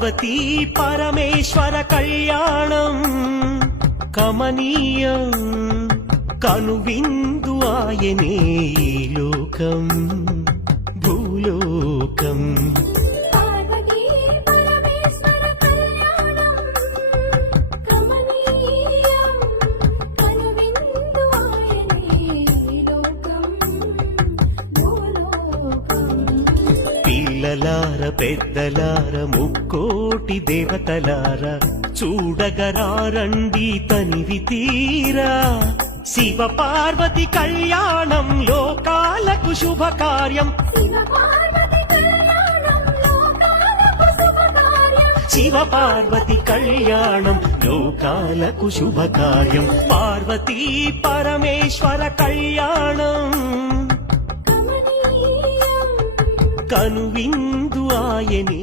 పార్వతీ పరమేశ్వర కళ్యాణం కమనీయం కనువిందు ఆయనే ఈ లోకం భూలోకం పిల్లలార పెద్దలార ముక్కోటి దేవతలార చూడగరారండి తనివి తీరా శివ పార్వతి కళ్యాణం లోకాలకు శుభకార్యం శివ పార్వతి కళ్యాణం లోకాలకు శుభకార్యం పార్వతీ పరమేశ్వర కళ్యాణం కనువిందు ఆయనే